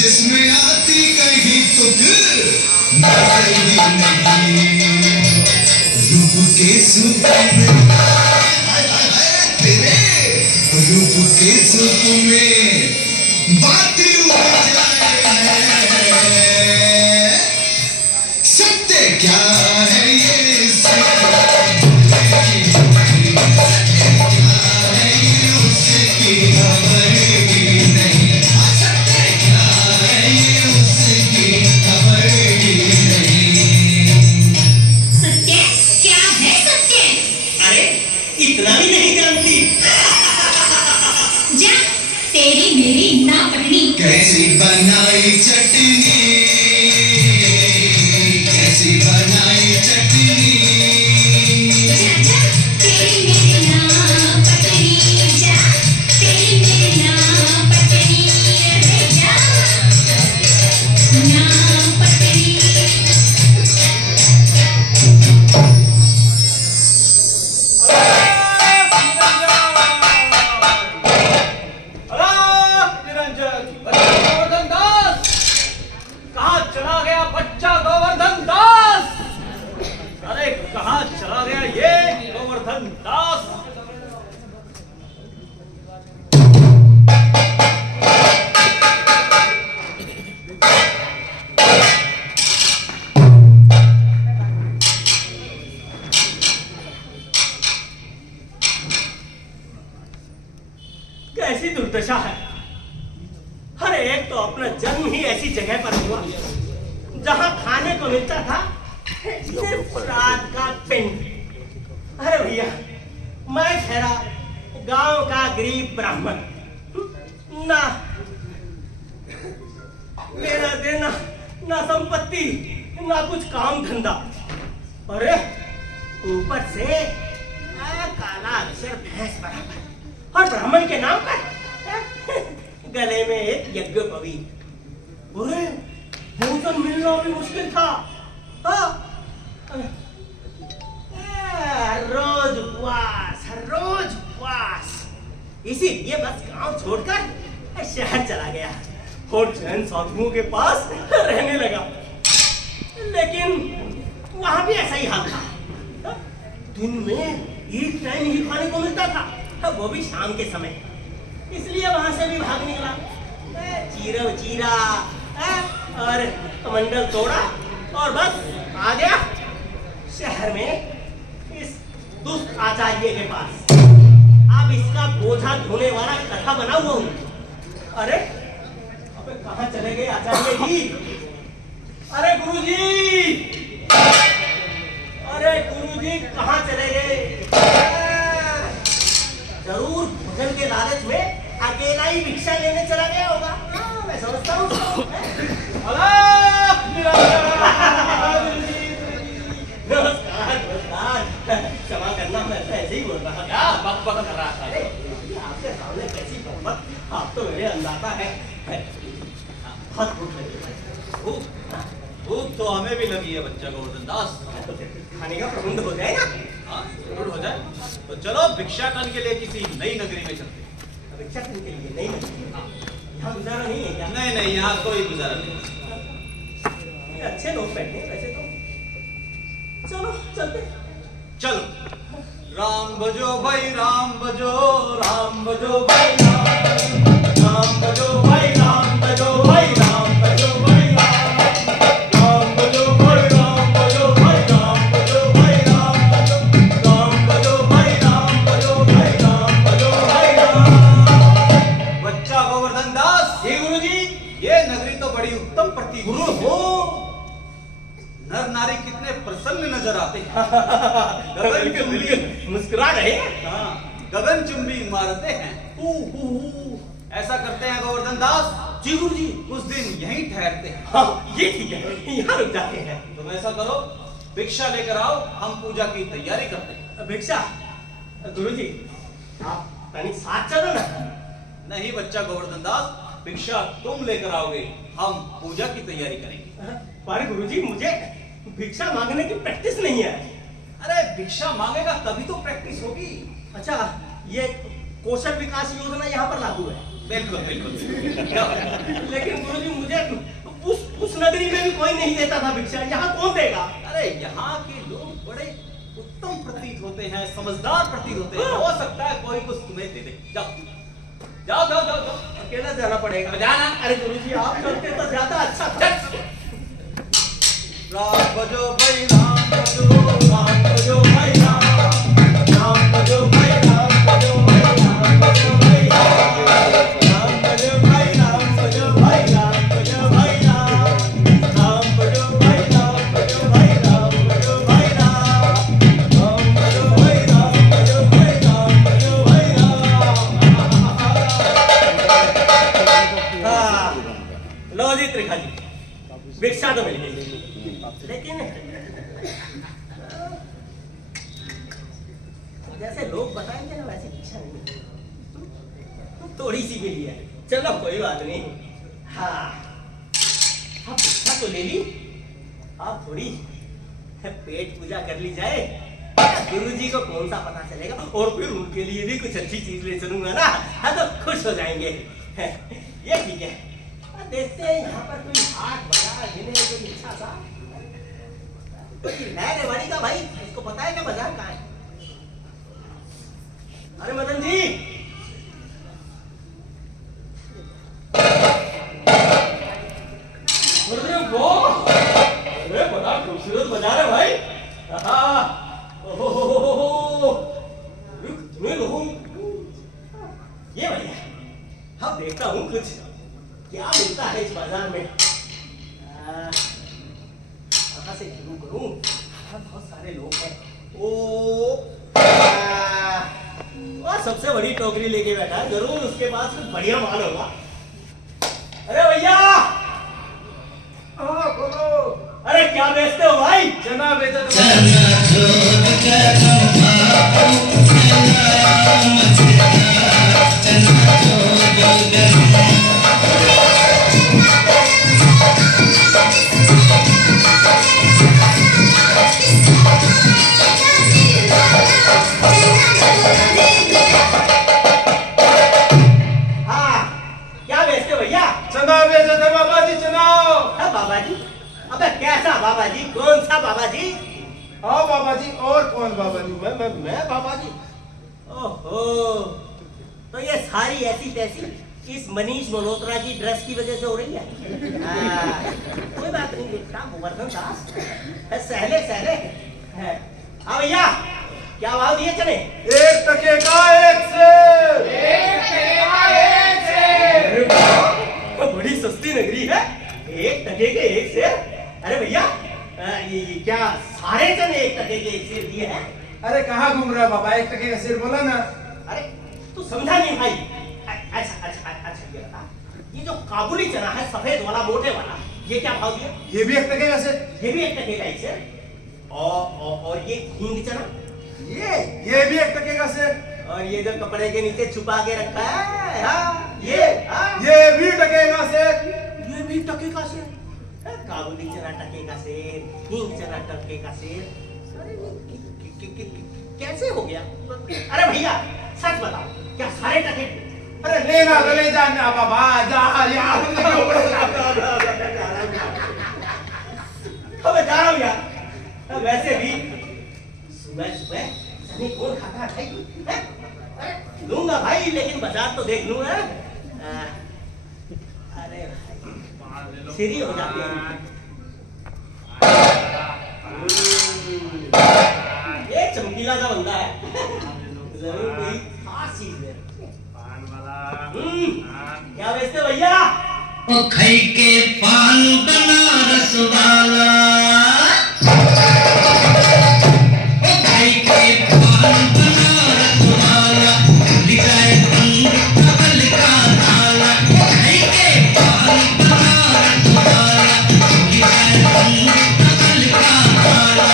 जिसमें आती कहीं तुक नजर ही नहीं। रूप के सुख में तेरे रूप के सुख में बात उड़ जाए। सत्य क्या है ये इतना भी नहीं जानती। जा तेरी मेरी ना पटनी। कैसी बनाई चटनी, कैसी बनाई चटनी। जा जा तेरी मेरी ना पटनी। जा तेरी मेरी ना पटनी। अरे जा ना पटनी। कहाँ चला गया ये गोवर्धन दास? कैसी दुर्दशा है। हर एक तो अपना जन्म ही ऐसी जगह पर हुआ जहां खाने को मिलता था सिर्फ रात का पिंड। अरे भैया, मैं ठहरा गांव का गरीब ब्राह्मण, ना लेना देना, ना संपत्ति, ना कुछ काम धंधा। अरे ऊपर से काला अक्षर भैंस बराबर और ब्राह्मण के नाम पर गले में एक यज्ञ पवीत। अरे भोजन मिलना भी मुश्किल था। रोज उपवास। इसीलिए बस गांव छोड़कर शहर चला गया और जैन साधुओं के पास रहने लगा। लेकिन वहां भी ऐसा ही हाल था। दिन में एक टाइम ही खाने को मिलता था, वो भी शाम के समय। इसलिए वहां से भी भाग निकला। चीरा और कमंडल तोड़ा और बस आ गया शहर में इस दुष्ट आचार्य के पास। अब इसका बोझा ढोने वाला कथा बना हुआ हूं। अरे अबे कहां चले गए आचार्य जी? अरे गुरुजी, अरे गुरुजी कहां चले गए? जरूर भोजन के लालच में अकेला ही भिक्षा लेने चला गया होगा। मैं समझता हूँ। नमस्कार, क्षमा करना, मैं तो ऐसे ही बोल रहा। क्या बक कर रहा था? आपके सामने कैसी मोहब्बत, आप तो मेरे अंदाजा है। बहुत भूख लगी है। भूख तो हमें भी लगी है बच्चा गोवर्धन दास। खाने का प्रबंध हो जाए ना? हाँ जरूर हो जाए। तो चलो भिक्षाटन के लिए किसी नई नगरी में चलते हैं। भिक्षाटन के लिए नई नगरी? यहाँ गुजारा नहीं है क्या? नहीं नहीं, यहाँ कोई गुजारा नहीं। अच्छे लोग बैठे हैं वैसे तो। चलो चलते। चलो। राम भजो भाई राम भजो, राम भजो भाई राम भजो भाई राम भजो भाई राम भजो भाई राम भजो भाई राम भजो भाई राम भजो भाई राम भजो भाई राम भजो भाई राम भजो भाई राम। बच्चा गोवर्धन दास। ये गुरुजी, ये नगरी तो बड़ी उत्तम प्रतीत गुरु हो। नर नारी कितने प्रसन्न नजर आते हैं। गगनचुंबी मुस्कुरा रहे हैं। हाँ, गगनचुंबी इमारतें हैं। ऐसा करते हैं गोवर्धन दास। जी गुरुजी। कुछ दिन यहीं ठहरते हैं। हाँ ये ठीक है, यहाँ रुक जाते हैं। तुम ऐसा करो, भिक्षा लेकर आओ, हम पूजा की तैयारी करते हैं। भिक्षा? गुरुजी आप तनिक साथ चलो ना। नहीं बच्चा गोवर्धन दास, भिक्षा तुम लेकर आओगे, हम पूजा की तैयारी करेंगे। पर गुरुजी मुझे भिक्षा मांगने की प्रैक्टिस नहीं है। अरे भिक्षा मांगेगा तभी तो प्रैक्टिस होगी। अच्छा, ये कौशल विकास योजना यहाँ पर लागू है? बिल्कुल बिल्कुल। लेकिन गुरुजी मुझे उस नगरी में भी कोई नहीं देता था भिक्षा, यहाँ कौन देगा? अरे यहाँ के लोग बड़े उत्तम प्रतीत होते हैं, समझदार प्रतीत होते हैं, हो सकता है कोई कुछ तुम्हें दे दे। जाओ जाओ जाओ जाओ जाओ, अकेला जाना पड़ेगा। जाना। अरे गुरुजी आप चलते तो ज्यादा अच्छा था। राम भजो भाई राम भजो, राम भजो भाई राम, राम भजो भाई राम भजो भाई, राम भजो भाई राम भजो भाई, राम भजो भाई राम भजो भाई राम भजो भाई, राम भजो भाई राम भजो भाई राम भजो भाई, राम भजो भाई राम भजो भाई हाँ, लो जी त्रिखा जी, भिक्षा तो मिल गई, लेकिन जैसे लोग बताएंगे ना वैसे भिक्षा नहीं मिलती, थोड़ी सी मिली है। चलो कोई बात नहीं। हाँ, अब भिक्षा तो ले ली, अब थोड़ी पेट पूजा कर ली जाए। गुरुजी को कौन सा पता चलेगा, और फिर उनके लिए भी कुछ अच्छी चीज ले चलूंगा ना, हाँ तो खुश हो जाएंगे। ये ठीक है। देखते हैं यहाँ पर कोई हाट बाजार जिन्हें कोई अच्छा सा कोई है रेवाड़ी का भाई, इसको पता है क्या बाजार कहाँ है? अरे मदन जी, अरे वाह, अरे बड़ा खूबसूरत बाजार है भाई। कितने लोगों, ये बढ़िया। अब देखता हूँ कुछ क्या मिलता है इस बाजार में। कहाँ से शुरू करूं? बहुत सारे लोग हैं। सबसे बड़ी टोकरी लेके बैठा, जरूर उसके पास कुछ बढ़िया माल होगा। अरे भैया, बोलो। अरे क्या बेचते हो भाई? चना बेचो। बाबा जी, अबे कैसा बाबा जी, कौन सा बाबा जी? हाँ बाबा जी, और कौन बाबा जी? मैं बाबा जी। ओहो, तो ये सारी ऐसी तैसी इस मनीष मल्होत्रा की ड्रेस की वजह से हो रही है। कोई बात नहीं, देखता गोवर्धन दास सहले सहले। हाँ भैया, क्या भाव दिए चने? एक टके का एक सेर। बड़ी सस्ती नगरी है, एक टके के एक सेर। अरे भैया, ये क्या सारे चने एक टके के एक सेर दिए हैं? अरे कहाँ घूम रहा है बाबा, एक टके का सेर बोला ना। अरे तू समझा नहीं भाई। अच्छा ये बता, ये जो काबुली चना है सफेद वाला मोटे वाला, ये क्या भाव दिया? ये भी एक टके का सेर। ये भी एक टके का एक सेर। और ये हींग चना, ये भी एक टके का सेर। और ये जो कपड़े के नीचे छुपा के रखा है, हाँ, ये भी टके का सेर। ये भी टके का सेर। काबुली चना टके का सेर, हींग चना टके का सेर। कैसे हो गया? अरे भैया सच बताओ, क्या सारे टके? अरे लेना तो ले जाना बाबा, जा यार। अब जा रहा हूँ यार। वैसे भी सुबह सुबह चने कौन खाता है भाई? लूंगा भाई, लेकिन बाजार तो देख लूंगा। अरे भाई सीरी हो जाती है। ये चमकीला सा बंदा है, जरूर कोई खास चीज है। क्या बेचते भैया? ओ खई के पान बनारस वाला, ओ खई के पान बनारस वाला, लिखाए रंग कमल का नाला। ओ खई के पान बनारस वाला, लिखाए रंग कमल का नाला।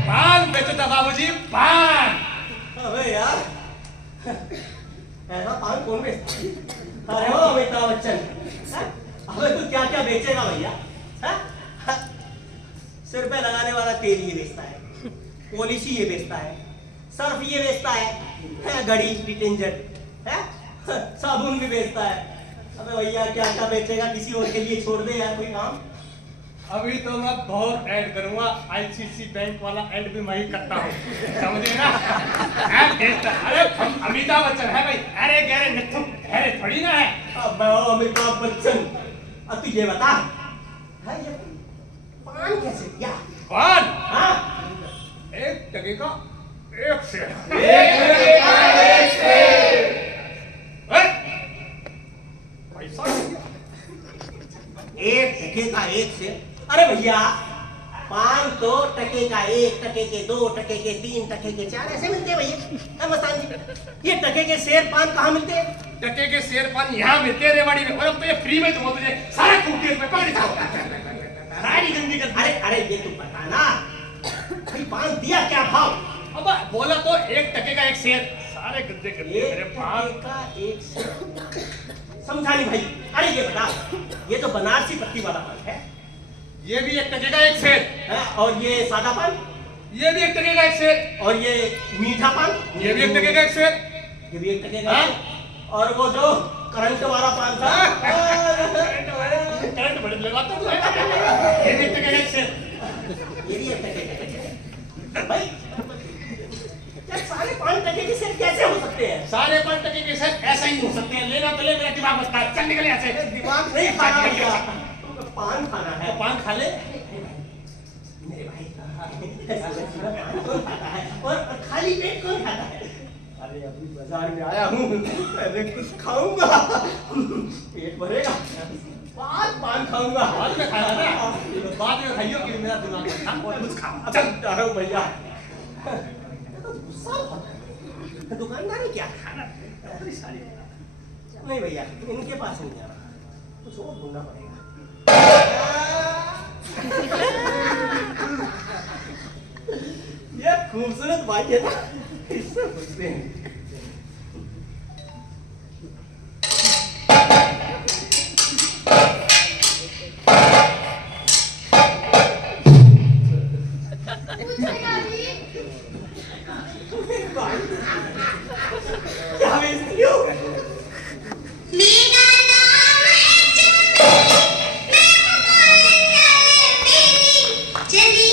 पान बेचो था बाबूजी, पान। अबे यार, ऐसा पान कौन बेचता है? अरे हो अमिताभ बच्चन, अबे तू क्या क्या बेचेगा भैया? सिर पे लगाने वाला तेल ये बेचता है, पॉलिशी ये बेचता है, सर्फ ये बेचता है, घड़ी डिटर्जेंट है, साबुन भी बेचता है। अबे भैया क्या क्या बेचेगा? किसी और के लिए छोड़ दे यार कोई काम। अभी तो मैं बहुत ऐड करूंगा, आईसीसी बैंक वाला ऐड भी मैं ही करता हूँ, समझे ना? अरे अमिताभ बच्चन है भाई, अरे गहरे नथु गहरे थोड़ी ना है। अब अमिताभ बच्चन, अब तू ये बता, है ये पान कैसे दिया? पान हाँ? 1 टके का 1 शेर। पैसा 1 टके का 1 शेर? अरे भैया, पान तो टके का 1, टके के 2, टके के 3, टके के 4 ऐसे मिलते हैं भैया। मस्तान जी, ये टके के शेर पान कहाँ मिलते हैं? टके के शेर पान यहाँ मिलते हैं रेवाड़ी में, और अब तो ये फ्री में दूंगा तुझे, सारे कुकीज में पकड़ जाओ। सारी गंदी कर। अरे ये तू बता ना, भाई पान दिया क्या भाव? अब बोला तो 1 टके का 1 शेर, सारे गंदे कर दिए मेरे 1 पान। टके का 1 शेर समझा नहीं भाई। अरे ये बता, ये तो बनारसी पत्ती वाला पान है, ये भी 1 टके का 1 शेर, और ये सादा पान, ये भी 1 टके का 1 शेर, और ये मीठा पान, ये भी 1 टके का 1 शेर, ये भी 1 टके का 1 शेर, और वो जो करंट वाला पान था, करंट बड़े लगाता हूँ, ये भी 1 टके का 1 शेर। ये भी 1 टके का 1 शेर। भाई यार सारे पान टके के शेर कैसे हो सकते हैं? सारे पान टके के शेर ऐसा ही हो सकते हैं, लेना तो ले, मेरा दिमाग बचता है, चल निकल यहाँ से। दिमाग नहीं खाना भैया, पान खाना है। पान खा ले। मेरे भाई पान कौन खाता है और खाली पेट कौन खाता है? अरे अभी बाजार में आया हूँ, पहले कुछ खाऊंगा, पेट भरेगा, बाद पान खाऊंगा। बाद में खाया ना, बाद में खाइयो कि मेरा दिमाग बचता है, और कुछ खा। चल जा रहा हूँ भैया। तो गुस्सा बहुत है, दुकानदार क्या खाना नहीं भैया, इनके पास नहीं जाना, कुछ और ढूंढना पड़ेगा। ये खूबसूरत भाई है ना, इससे पूछते हैं। क्या बेचती हो? मेरा नाम है चली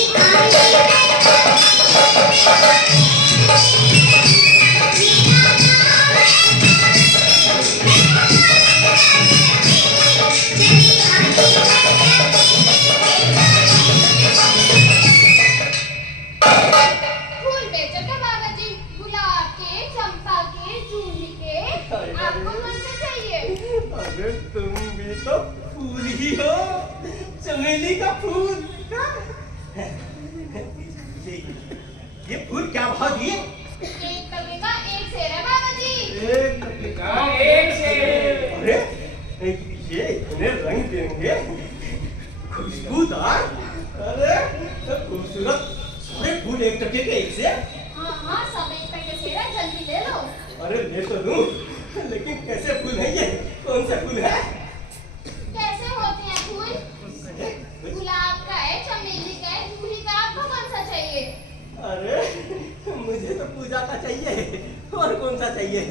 फूल बेचो क्या बाबा जी? गुलाब के, चंपा के, जूही के, आपको कौन सा चाहिए? अरे तुम भी तो फूल ही हो, चमेली का फूल। ये फूल क्या भाव दिए? 1 टके का 1 शेर है बाबा जी। 1 टके का 1 शेर। अरे ये इतने रंग बिरंगे, खुशबूदार, अरे खूबसूरत सारे फूल 1 टके के 1 शेर। हाँ सब 1 टके शेर है, जल्दी ले लो। अरे ले तो लूं, लेकिन कैसे फूल है ये? कौन सा फूल है? कैसे होते हैं फूल? गुलाब का है, चमेली का है, जूही का, आपको कौन सा चाहिए? अरे मुझे तो पूजा का चाहिए, और कौन सा चाहिए?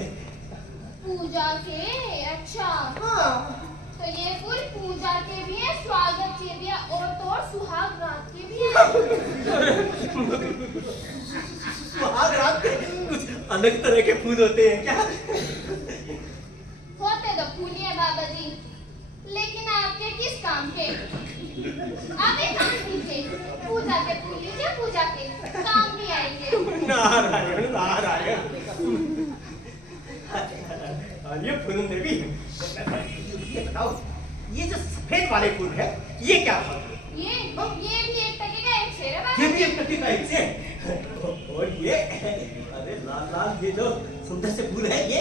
पूजा के? अच्छा, हाँ, तो ये फूल पूजा के भी है, स्वागत के भी है, और तो और सुहाग रात के भी है। सुहाग रात के कुछ अलग तरह के फूल होते हैं क्या? होते तो फूल ही है बाबा जी, लेकिन आपके किस काम के? आप एक काम कीजिए, पूजा के फूल लीजिए, पूजा के काम भी आएंगे। नारायण नारायण। ये फूल देवी, ये बताओ, ये जो सफेद वाले फूल है ये क्या है? ये भी 1 टके का 1 शेर है बाबा ये जी। भी 1 टके का 1 शेर। और ये अरे लाल लाल ये जो सुंदर से फूल है ये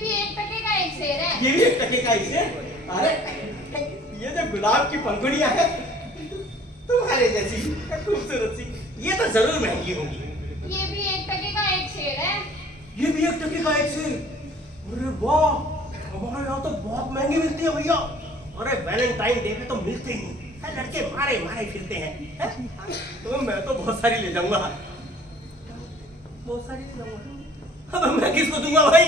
भी 1 टके का 1 शेर है। ये भी 1 टके का 1 शेर। अरे ये जो गुलाब की पंखुड़ियां है तुम्हारे जैसी खूबसूरत सी, ये तो जरूर महंगी होंगी। ये भी 1 टके का 1 शेर है। ये भी 1 टके का 1 शेर। अरे वाह, हमारे यहाँ तो बहुत महंगी मिलती है भैया। अरे वैलेंटाइन डे पे तो मिलते ही नहीं, लड़के मारे मारे फिरते हैं। तो मैं तो बहुत सारी ले जाऊंगा, बहुत सारी ले जाऊंगा। अब मैं किसको दूंगा भाई?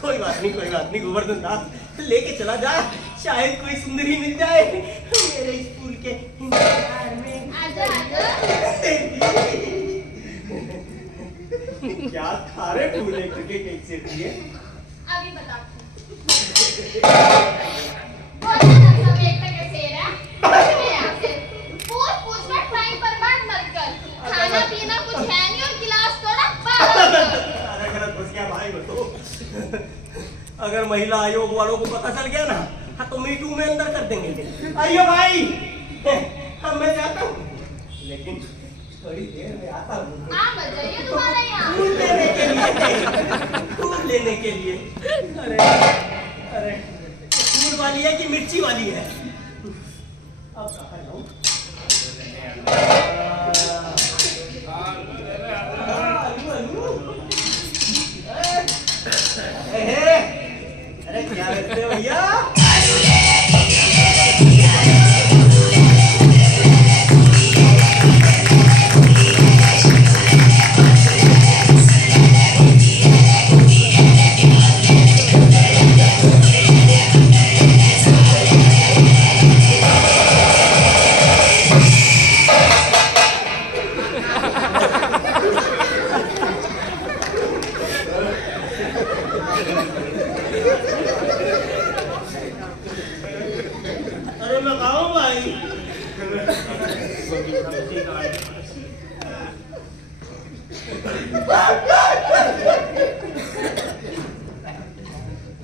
कोई बात नहीं गोवर्धन दास, लेके चला जा, शायद कोई सुंदरी मिल जाए मेरे स्कूल के इंतजार में। आजा आजा। क्या खा रहे फूल एक टके कैसे दिए? अभी बताती बोला ना सब एक टके सेर है। पूछ टाइम बर्बाद मत कर, खाना पीना कुछ है नहीं और गिलास थोड़ा बाहर अरे गलत घुस गया भाई वो तो। अगर महिला आयोग वालों को पता चल गया ना, हाँ तो मीटू में अंदर कर देंगे। आइयो भाई, अब मैं जाता हूँ, लेकिन थोड़ी देर में आता हूँ। आप मत जाइए दोबारा यहाँ। फूल लेने के लिए, फूल लेने के लिए। अरे अरे फूल वाली है कि मिर्ची वाली है? अब कहाँ जाऊँ? अरे क्या करते हो भैया?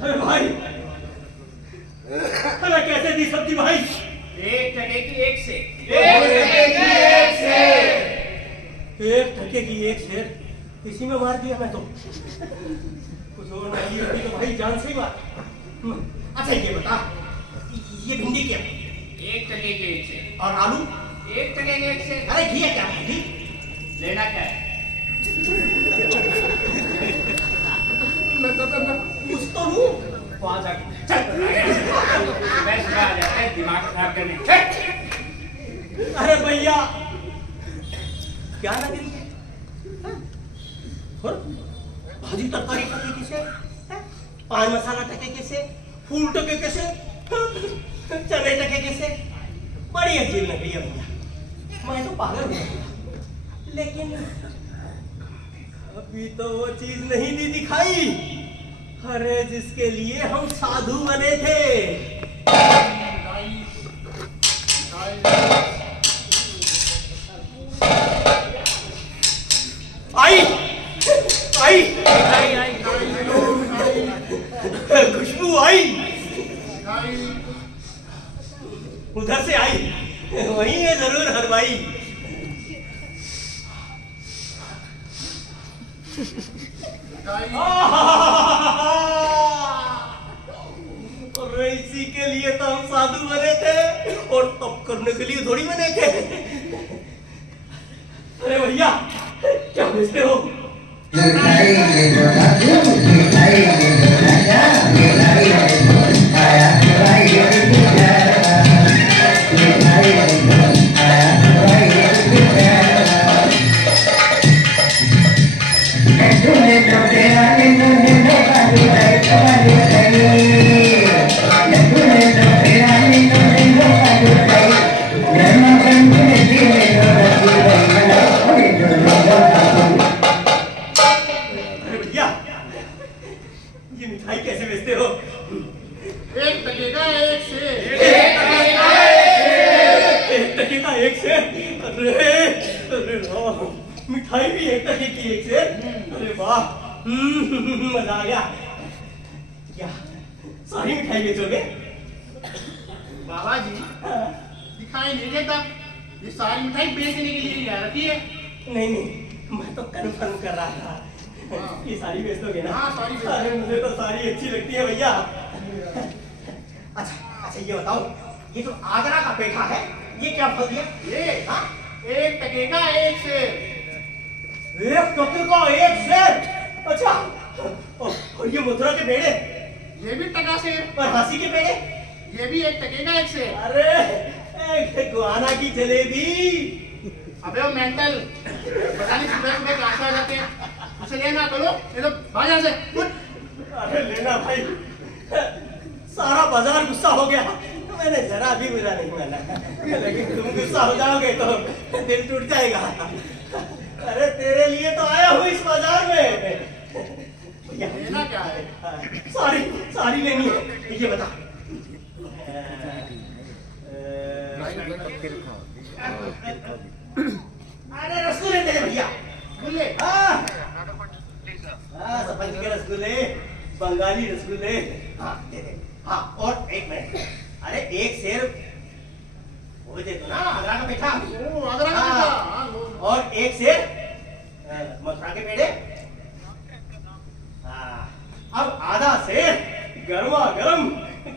अरे भाई, अरे कैसे दी सब्जी भाई? 1 टके की 1 सेर। 1 टके की 1 सेर इसी में मार दिया मैं तो। कुछ और नहीं होती तो भाई जान से ही बात। अच्छा ये बता, ये भिंडी क्या? 1 टके की 1 सेर। और आलू? 1 टके की 1 सेर। अरे घी क्या भाई? लेना क्या है? मैं कुछ तो लूं। वहाँ जाके चल आ जाता है दिमाग खराब करने। अरे भैया क्या लग रही है? भाजी तरकारी टके कैसे? पान मसाला टके कैसे? फूल टके कैसे? चने टके कैसे? बड़ी अजीब लग रही है भैया, मैं तो पागल हो गया। लेकिन अभी तो वो चीज नहीं दी दिखाई, अरे जिसके लिए हम साधु बने थे। आई आई खुशबू आई, उधर से आई, वही है जरूर हलवाई। और इसी के लिए तो हम साधु बने थे और तप करने के लिए थोड़ी बने थे। अरे भैया क्या पूछते हो? मिठाई भी 1 टके की 1 सेर। अरे वाह, मजा आ गया। क्या सारी मिठाई बेचोगे? बाबा जी दिखाई नहीं देता, ये सारी मिठाई बेचने के लिए ला रखी है। नहीं, मैं तो कंफर्म कर रहा था। ये सारी बेच दोगे ना? हाँ सारी। अरे मुझे तो सारी अच्छी लगती है भैया। अच्छा ये बताओ, ये जो आगरा का पेठा है ये क्या फल दिया? ये 1 टके का 1 सेर। 1 टके का 1 सेर? अच्छा और ये मथुरा के पेड़े, ये भी टका से, और हांसी के पेड़े, ये भी एक टके का एक से। अरे गुआना की जलेबी। अबे वो मेंटल, पता नहीं सुबह सुबह कहाँ से आ जाते हैं। उसे लेना करो, ये तो बाजार से उठ। अरे लेना भाई, सारा बाजार गुस्सा हो गया, मैंने जरा भी बुरा नहीं माना, लेकिन तुम गुस्सा हो जाओगे तो दिल टूट जाएगा। अरे तेरे लिए तो आया हूँ इस बाजार में। लेना क्या है? साड़ी साड़ी लेनी है, ये बता। अरे रसगुल्ले दे भैया, बोले हाँ सफेद के रसगुल्ले, बंगाली रसगुल्ले, हाँ दे दे। हाँ और एक मिनट, अरे एक शेर वो दे दो ना, आगरा का पेठा। ओ आगरा का हाँ, पेठा। और एक शेर मथुरा के पेड़े। हाँ, अब आधा शेर गर्मा गर्म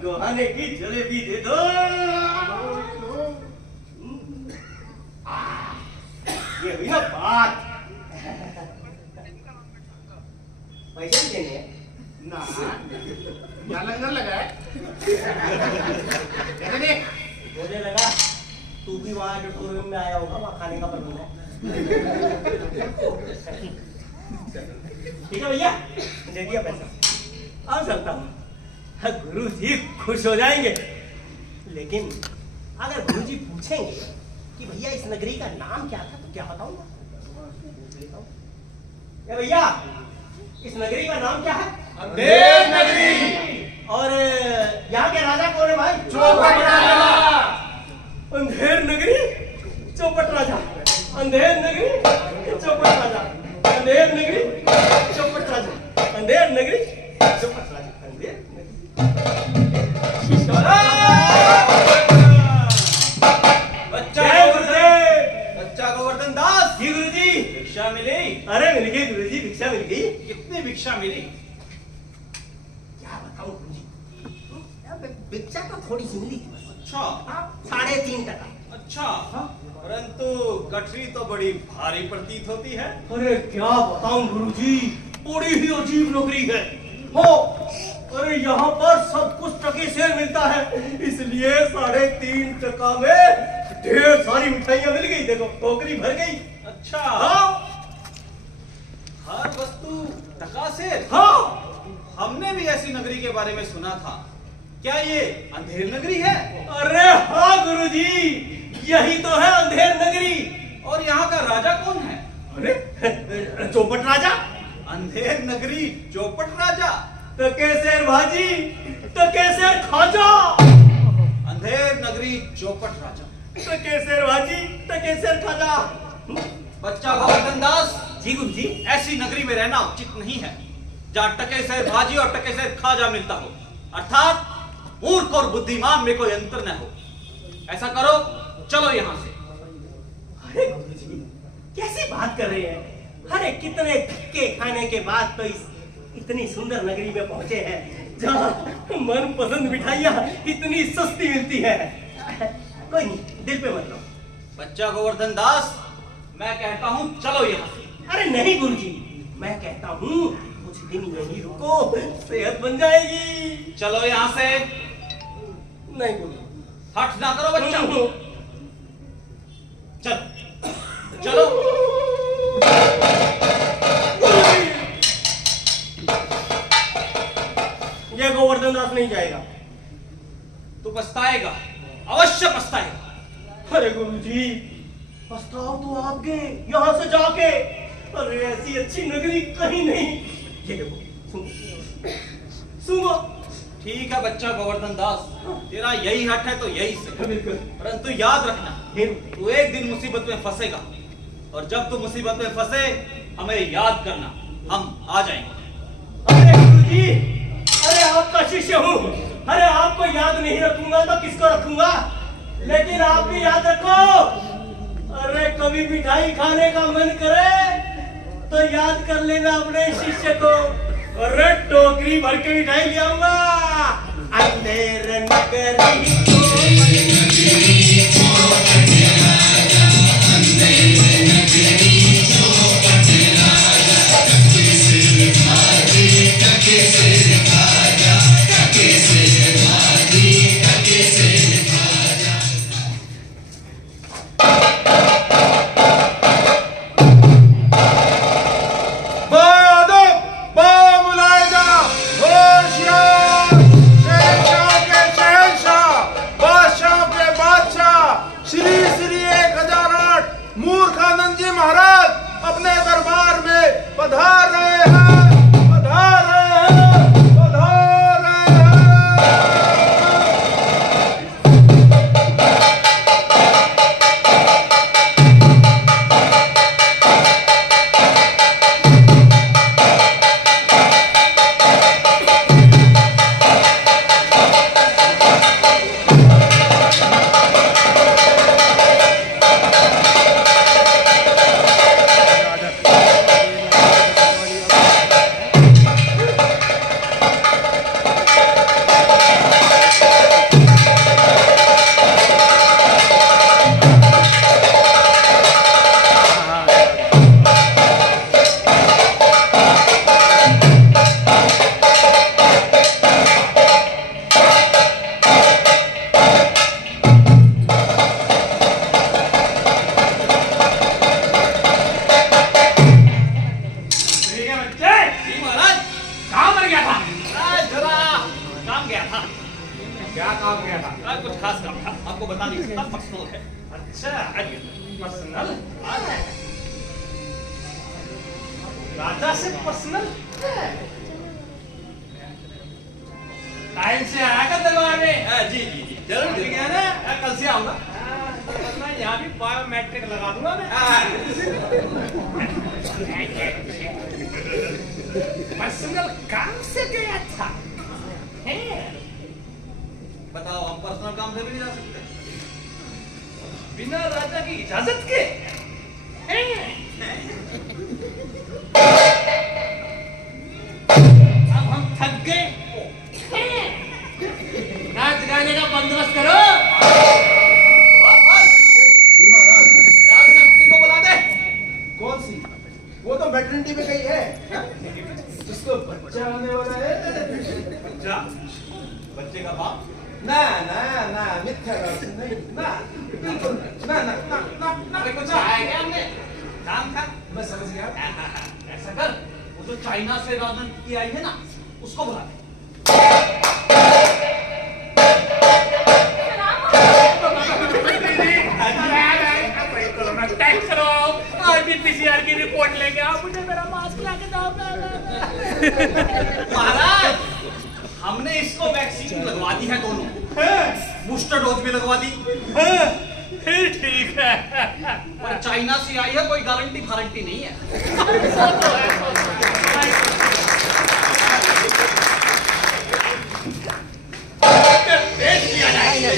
गोहाने की जलेबी दे दो। ये हुई ना बात। पैसे भी देने हैं ना, क्या लंगर लगा है? कहते देख, मुझे लगा तू भी वहाँ ऑडिटोरियम में आया होगा, वहाँ खाने का प्रबंध है। ठीक है भैया, दे दिया पैसा, अब चलता हूँ। गुरु जी खुश हो जाएंगे, लेकिन अगर गुरु जी पूछेंगे कि भैया इस नगरी का नाम क्या था, तो क्या बताऊंगा? ये भैया, इस नगरी का नाम क्या है? अंधेर नगरी। और यहाँ के राजा कौन है भाई? चौपट राजा। अंधेर नगरी चौपट राजा, अंधेर नगरी चौपट राजा, अंधेर नगरी चौपट राजा, अंधेर नगरी चौपट राजा, अंधेर नगरी। बच्चा गोवर्धन दास। जी गुरु जी। भिक्षा मिली? अरे मिल गई गुरु जी, भिक्षा मिल गई। कितनी भिक्षा मिली? क्या बताऊं गुरु जी, भिक्षा तो थोड़ी सी मिली थी बस। अच्छा 3.5 टका। अच्छा, परंतु गठरी तो बड़ी भारी प्रतीत होती है। अरे क्या बताऊं गुरुजी, बड़ी ही अजीब नौकरी है। हो, अरे यहाँ पर सब कुछ टके से मिलता है, इसलिए 3.5 टका में ढेर सारी मिठाइयाँ मिल गई। देखो टोकरी भर गई। अच्छा, हाँ हर वस्तु टका से। हाँ। हमने भी ऐसी नगरी के बारे में सुना था। क्या ये अंधेर नगरी है? अरे हाँ गुरुजी, यही तो है अंधेर नगरी। और यहाँ का राजा कौन है? अरे चौपट राजा। अंधेर नगरी चौपट राजा। टकेसर भाजी, टकेसर खाजा। अंधेर नगरी चौपट राजा। टकेसर भाजी, टकेसर खाजा। बच्चा गोवर्धन दास। जी गुरुजी। ऐसी नगरी में रहना उचित नहीं है जहाँ टकेसर भाजी और टकेसर खाजा मिलता हो, अर्थात मूर्ख और बुद्धिमान में कोई अंतर न हो। ऐसा करो, चलो यहाँ से। अरे गुरुजी, कैसी बात कर रहे हैं? अरे कितने धक्के खाने के बाद तो इस इतनी सुंदर नगरी में पहुंचे हैं, जहाँ मन पसंद मिठाइयाँ इतनी सस्ती मिलती है। कोई नहीं, दिल पे मत लो। बच्चा गोवर्धन दास, मैं कहता हूँ चलो यहाँ से। अरे नहीं गुरुजी, मैं कहता हूँ कुछ दिन यहीं रुको, सेहत बन जाएगी। चलो यहाँ से। नहीं गुरुजी। हठ ना करो बच्चा। चलो चलो। ये गोवर्धन दास नहीं जाएगा। तू पछताएगा, अवश्य पछताएगा। अरे गुरुजी, पछताओ तो आप गए यहाँ से जाके। अरे ऐसी अच्छी नगरी कहीं नहीं। ये देखो, सुनो। ठीक है बच्चा गोवर्धन दास, तेरा यही हट है तो यही से। बिल्कुल। परंतु याद रखना, तू एक दिन मुसीबत में फंसेगा, और जब तू मुसीबत में फंसे हमें याद करना, हम आ जाएंगे। अरे गुरुजी, अरे आपका शिष्य हूँ, अरे आपको याद नहीं रखूंगा तो किसको रखूंगा? लेकिन आप भी याद रखो, अरे कभी मिठाई खाने का मन करे तो याद कर लेना अपने शिष्य को। अरे टोकरी भर के मिठाई ले आऊंगा। अंधेर नगरी कुछ खास काम था, आपको बता नहीं सकता, पर्सनल है। अच्छा पर्सनल राजा से पर्सनल टाइम से आएगा दरबार में। जी जी जी जरूर ठीक है ना, कल से आऊंगा। मैं यहाँ भी बायोमेट्रिक लगा दूंगा मैं। पर्सनल काम से गया था। बताओ, हम पर्सनल काम से भी नहीं जा सकते? बिना राजा की इजाजत के? अब हम थक गए। नाच गाने का बंदोबस्त करो। को बुला दे। कौन सी? वो तो मैटरनिटी में गई है। उसको बच्चा होने वाला है। बच्चा? बच्चे का बाप? ना ना ना मिथ्या नहीं ना बिल्कुल ना ना ना ना ना कुछ आया क्या हमने? काम था? मैं समझ गया। ऐसा कर, वो जो चाइना से राजनीति आई है ना, उसको बुला दे। टैक्स करो, आरटीपीसीआर की रिपोर्ट लेके आओ, मुझे मेरा मास्क लाके दो। महाराज, हमने इसको वैक्सीन लगवा दी है दोनों। बूस्टर डोज भी लगवा दी। फिर ठीक है। और चाइना से आई है, कोई गारंटी फारंटी नहीं है। देख लिया जाए।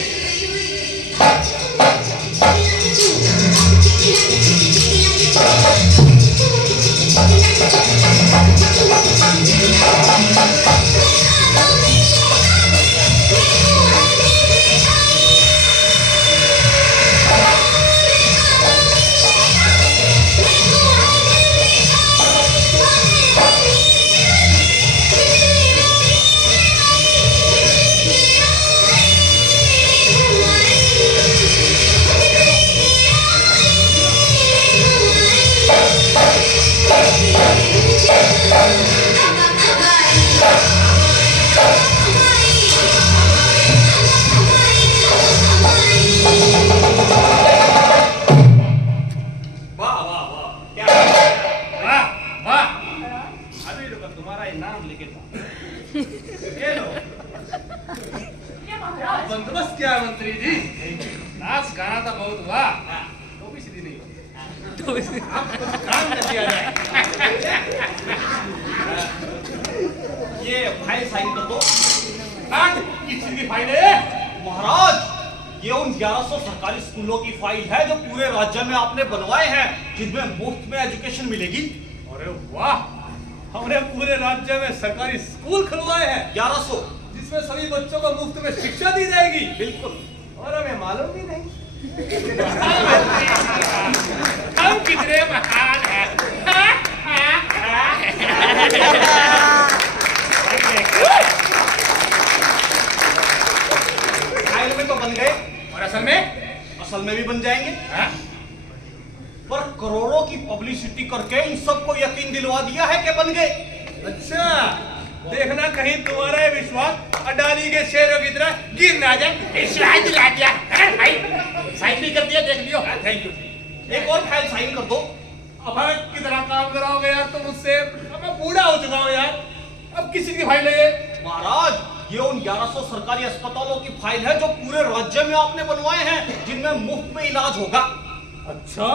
बंदोबस्त क्या है मंत्री जी? नाच गाना तो बहुत हुआ, तो भी सीधी नहीं हुई। आप कुछ काम कर दिया जाए। ये फाइल साइन कर दो। किस चीज की फाइल है? महाराज, ये उन 1100 सरकारी स्कूलों की फाइल है जो पूरे राज्य में आपने बनवाए हैं, जिनमें मुफ्त में एजुकेशन मिलेगी। अरे वाह, हमने पूरे राज्य में सरकारी स्कूल खुलवाए हैं 1100, जिसमें सभी बच्चों को मुफ्त में शिक्षा दी जाएगी। बिल्कुल। और हमें मालूम भी नहीं। हम कितने महान हैं। फाइल में तो बन गए, और असल में भी बन जाएंगे। पर करोड़ों की पब्लिसिटी करके इन सबको यकीन दिलवा दिया है कि बन गए। अच्छा, देखना कहीं तुम्हारा ये विश्वास अडानी के शेरों की तरह गिर ना जाए। विश्वास दिला दिया, साइन भी कर दिया, देख लियो। Thank you. एक और फाइल साइन कर दो। अब कितना काम कराओगे यार तुम मुझसे? अब मैं बूढ़ा हो चुका हूँ यार, अब किसी की फाइल है? महाराज, ये उन 1100 सरकारी अस्पतालों की फाइल है जो पूरे राज्य में आपने बनवाए हैं, जिनमें मुफ्त में इलाज होगा। अच्छा,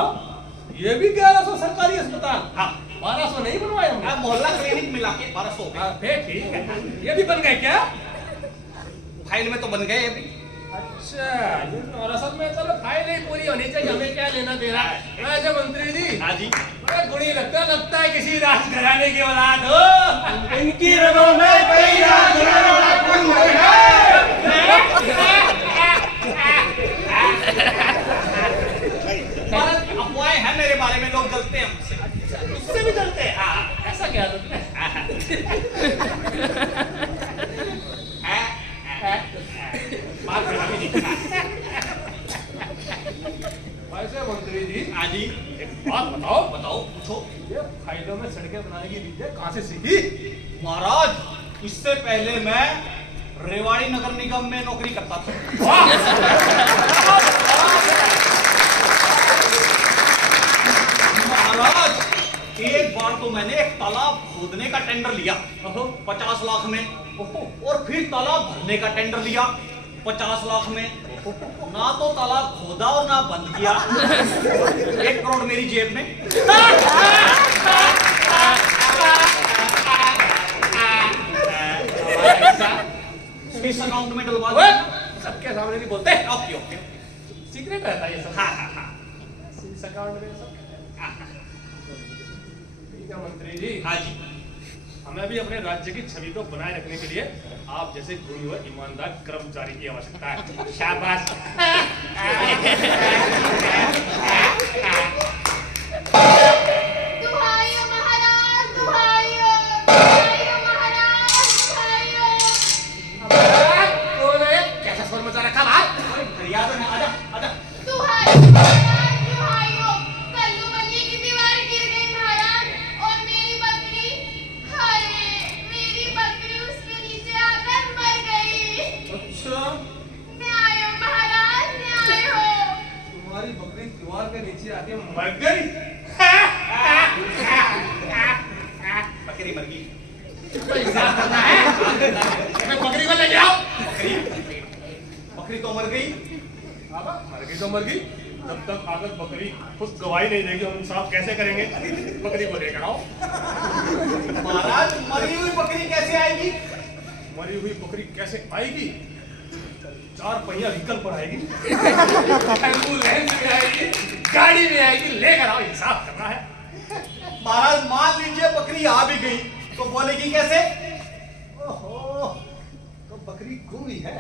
ये भी 1100 सरकारी अस्पताल? हाँ, 1200 नहीं बनवाए होंगे? मोहल्ला क्लिनिक मिला के 1200 हो गए। फिर ठीक है, ये भी बन गए क्या? फाइल में तो बन गए ये भी। अच्छा, और असल में चलो फाइल ही पूरी होनी चाहिए, हमें क्या लेना देना। राजा मंत्री जी, हाँ जी, बड़ा गुणी लगता है किसी राजघराने की औलाद हो। इनकी रगों में कई राजघरानों का खून है। अफवाहें हैं मेरे बारे में, लोग जलते हैं मुझसे। उससे भी डरते हैं? ऐसा क्या तुमने? बात करना भी नहीं। वैसे मंत्री जी, हाँ जी, एक बात बताओ। बताओ, पूछो। ये फाइलों में सड़कें बनाने की रीत कहाँ से सीखी? महाराज, इससे पहले मैं रेवाड़ी नगर निगम में नौकरी करता था। महाराज, एक बार तो मैंने एक तालाब खोदने का टेंडर लिया 50 लाख में, और फिर तालाब भरने का टेंडर लिया 50 लाख में। ना तो तालाब खोदा और ना बंद किया। 1 करोड़ मेरी जेब में। इस अकाउंट में डलवा दो। सबके सामने नहीं बोलते। ओके ओके, सीक्रेट रहता है ये सब। हाँ हाँ हाँ। इस अकाउंट में सब। ठीक है मंत्री जी। हाँ जी। हमें भी अपने राज्य की छवि को बनाए रखने के लिए आप जैसे गुणी व ईमानदार कर्मचारी की आवश्यकता है। शाबाश। दुहाइयो महाराज, दुहाइयो, दुहाइयो महाराज, दुहाइयो। कौन है? कैसा स्वर मचा रखा बात? याद है, आजा आजा। दुहाइयो महाराज, दुहाइयो। कल्लू बनिए की दीवार गिर गई महाराज, और मेरी बकरी, हाय, मेरी बकरी उसके नीचे आकर मर गई। अच्छा, न्याय हो महाराज, न्याय हो। तुम्हारी बकरी दीवार के नीचे आके मर गई। बकरी मर गई। मैं बकरी को ले जाओ। बकरी तो मर गई। मर गई तो मर गई। जब तक आकर बकरी खुद गवाही नहीं देगी हम इंसाफ कैसे करेंगे? बकरी को लेकर आओ। महाराज, मरी हुई बकरी कैसे आएगी? मरी हुई बकरी कैसे आएगी? 4 पहिया व्हीकल पर आएगी, एम्बुलेंस में आएगी, गाड़ी में आएगी। लेकर आओ, इंसाफ करना है। महाराज, मान लीजिए बकरी आ भी गई तो बोलेगी कैसे? ओहो, तो बकरी गूंगी है।